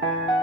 thank uh you -huh.